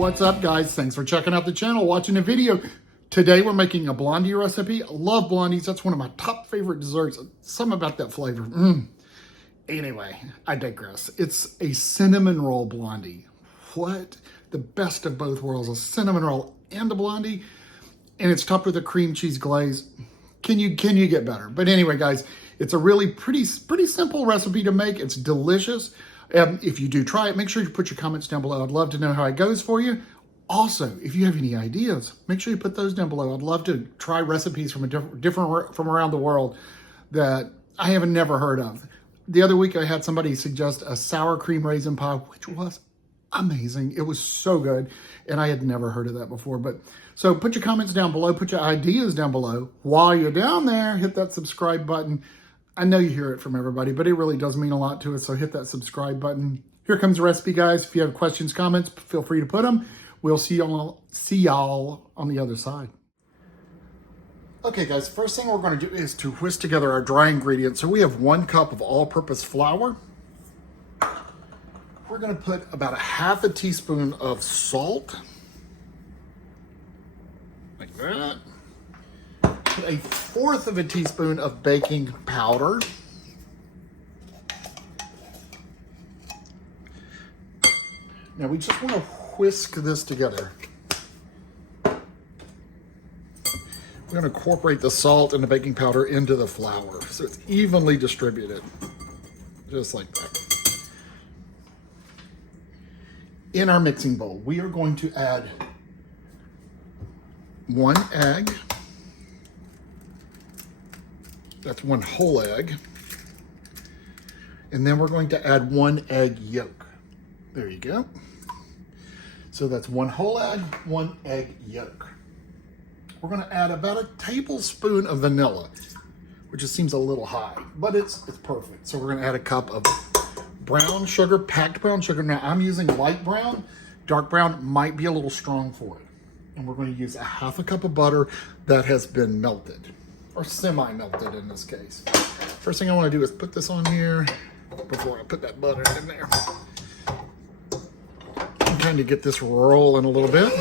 What's up, guys? Thanks for checking out the channel, watching the video. Today we're making a blondie recipe. I love blondies. That's one of my top favorite desserts. Something about that flavor. Anyway, I digress. It's a cinnamon roll blondie. What? The best of both worlds, a cinnamon roll and a blondie. And it's topped with a cream cheese glaze. Can you get better? But anyway, guys, it's a really pretty simple recipe to make. It's delicious. If you do try it, make sure you put your comments down below. I'd love to know how it goes for you. Also, if you have any ideas, make sure you put those down below. I'd love to try recipes from from around the world that I haven't never heard of. The other week I had somebody suggest a sour cream raisin pie, which was amazing. It was so good, and I had never heard of that before. So put your comments down below, put your ideas down below. While you're down there, hit that subscribe button. I know you hear it from everybody, but it really does mean a lot to us, so hit that subscribe button. Here comes the recipe, guys. If you have questions, comments, feel free to put them. We'll see y'all on the other side. Okay, guys, first thing we're going to do is to whisk together our dry ingredients. So we have 1 cup of all-purpose flour. We're going to put about a half a teaspoon of salt, like that. Put a 1/4 of a teaspoon of baking powder. Now we just want to whisk this together. We're going to incorporate the salt and the baking powder into the flour so it's evenly distributed, just like that. In our mixing bowl, we are going to add 1 egg. That's 1 whole egg. And then we're going to add 1 egg yolk. There you go. So that's 1 whole egg, 1 egg yolk. We're going to add about a tablespoon of vanilla, which just seems a little high, but it's perfect. So we're going to add a cup of brown sugar, packed brown sugar. Now I'm using light brown. Dark brown might be a little strong for it. And we're going to use a 1/2 cup of butter that has been melted, or semi-melted in this case. First thing I want to do is put this on here before I put that butter in there. And kind of get this rolling a little bit.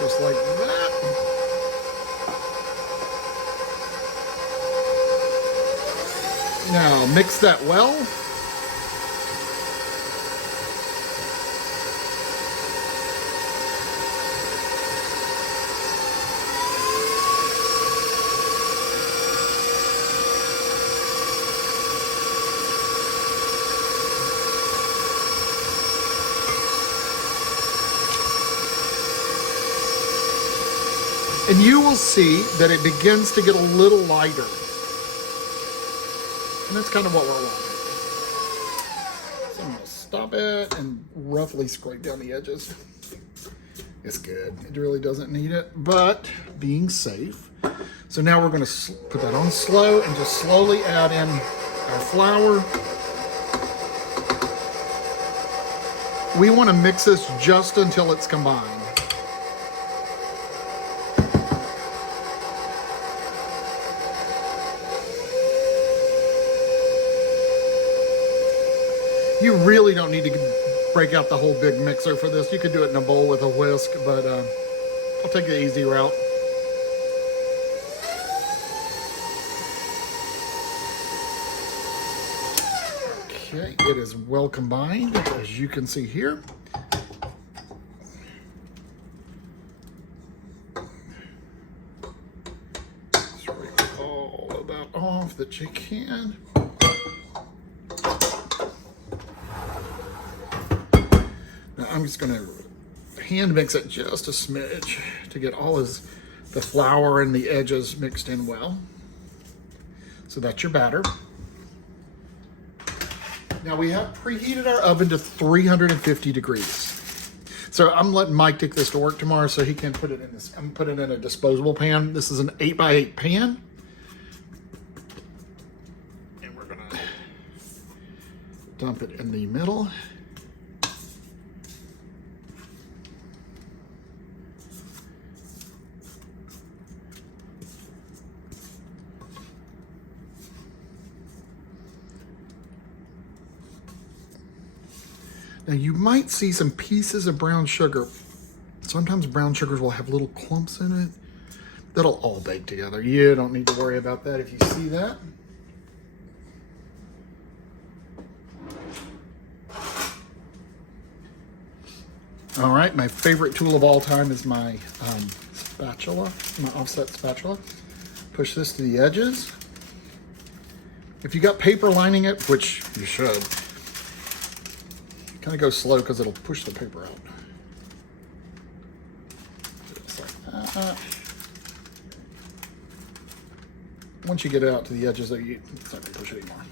Just like that. Now mix that well. And you will see that it begins to get a little lighter. And that's kind of what we're wanting. So I'm going to stop it and roughly scrape down the edges. It's good. It really doesn't need it, but being safe. So now we're going to put that on slow and just slowly add in our flour. We want to mix this just until it's combined. You really don't need to break out the whole big mixer for this. You could do it in a bowl with a whisk, but I'll take the easy route. Okay, it is well combined, as you can see here. Scrape all of that off that you can. I'm just going to hand mix it just a smidge to get all the flour and the edges mixed in well. So that's your batter. Now we have preheated our oven to 350 degrees. So I'm letting Mike take this to work tomorrow so he can put it in this. I'm putting it in a disposable pan. This is an 8x8 pan. And we're going to dump it in the middle. Now you might see some pieces of brown sugar. Sometimes brown sugars will have little clumps in it. That'll all bake together. You don't need to worry about that if you see that. All right, my favorite tool of all time is my spatula, my offset spatula. Push this to the edges. If you got paper lining it, which you should, kind of go slow because it'll push the paper out. Just like that. Once you get it out to the edges, it's not going to push it anymore.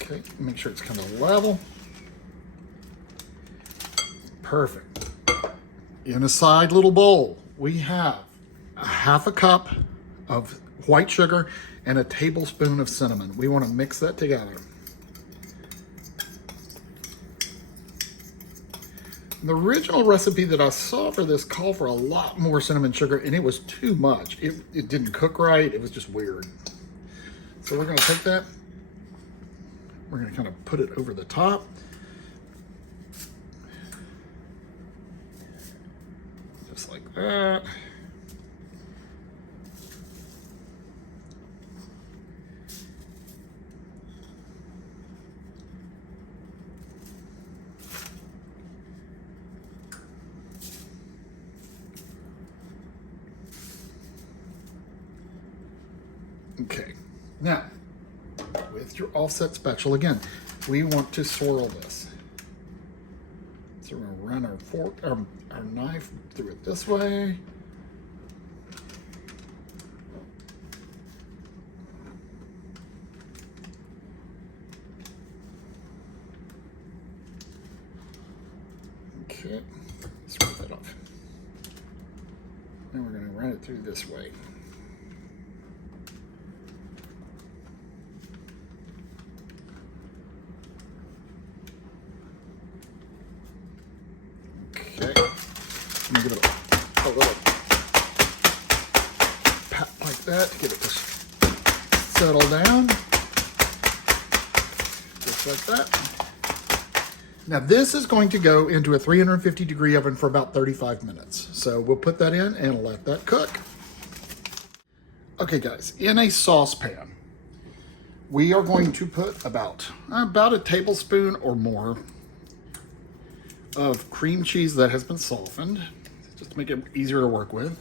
Okay, make sure it's kind of level. Perfect. In a side little bowl, we have a half a cup of white sugar and a tablespoon of cinnamon. We want to mix that together. The original recipe that I saw for this called for a lot more cinnamon sugar, and it was too much. It didn't cook right. It was just weird. So we're going to take that. We're going to kind of put it over the top. Just like that. Okay, now with your offset spatula again, we want to swirl this. So we're going to run our fork, our knife through it this way. Okay, scrape that off. Then we're going to run it through this way. I'm gonna give it a little pat like that to get it to settle down. Just like that. Now this is going to go into a 350-degree oven for about 35 minutes. So we'll put that in and let that cook. Okay guys, in a saucepan, we are going to put about a tablespoon or more of cream cheese that has been softened, just to make it easier to work with.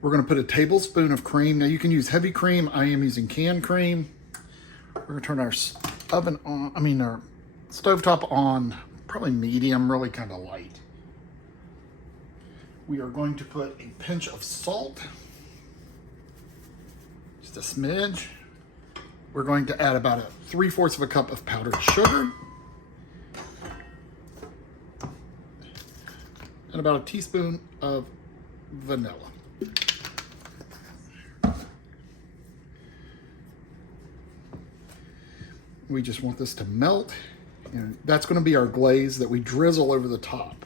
We're going to put a tablespoon of cream. Now you can use heavy cream. I am using canned cream. We're going to turn our oven on, our stovetop on, probably medium, really kind of light. We are going to put a pinch of salt, just a smidge. We're going to add about 3/4 of a cup of powdered sugar. And about a teaspoon of vanilla. We just want this to melt, and that's going to be our glaze that we drizzle over the top.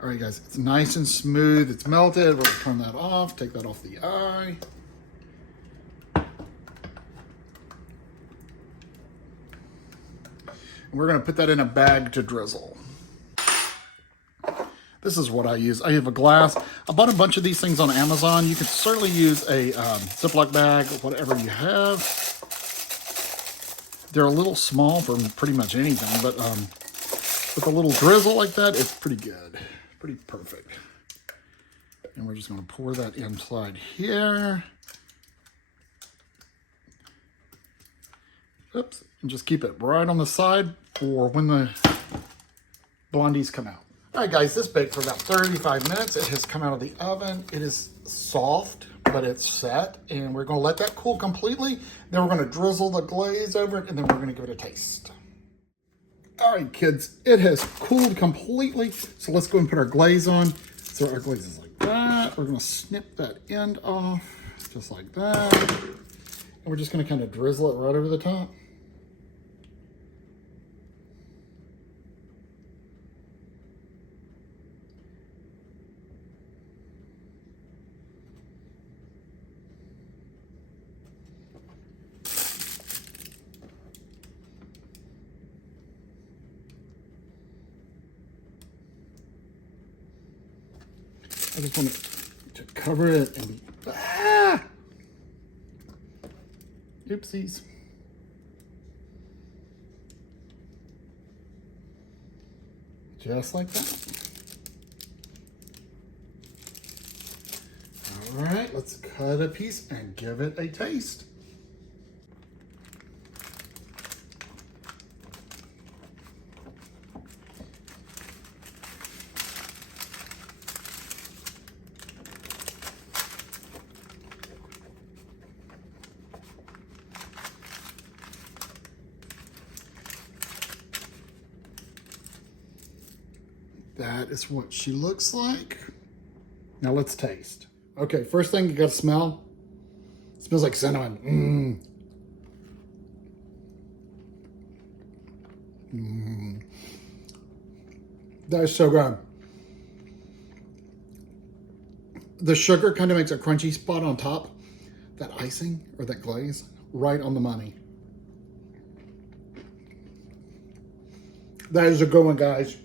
All right, guys, it's nice and smooth. It's melted. We'll turn that off, take that off the eye. And we're gonna put that in a bag to drizzle. This is what I use. I have a glass. I bought a bunch of these things on Amazon. You can certainly use a Ziploc bag or whatever you have. They're a little small for pretty much anything, but with a little drizzle like that, it's pretty good. Pretty perfect. And we're just going to pour that inside here. Oops. And just keep it right on the side for when the blondies come out. All right, guys, this baked for about 35 minutes. It has come out of the oven. It is soft, but it's set, and we're gonna let that cool completely. Then we're gonna drizzle the glaze over it, and then we're gonna give it a taste. All right, kids, it has cooled completely. So let's go and put our glaze on. So our glaze is like that. We're gonna snip that end off, just like that. And we're just gonna kind of drizzle it right over the top. I just want to cover it and oopsies. Just like that. All right, let's cut a piece and give it a taste. That is what she looks like. Now let's taste. Okay, first thing you gotta smell. It smells like cinnamon. That is so good. The sugar kind of makes a crunchy spot on top. That icing or that glaze, right on the money. That is a good one, guys.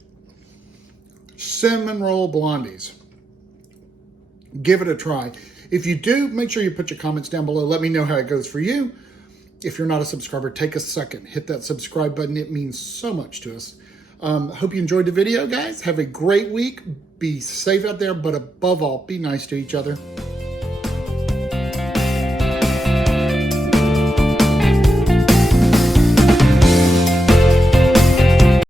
Cinnamon roll blondies. Give it a try. If you do, make sure you put your comments down below. Let me know how it goes for you. If you're not a subscriber, take a second. Hit that subscribe button. It means so much to us. Hope you enjoyed the video, guys. Have a great week. Be safe out there, but above all, be nice to each other.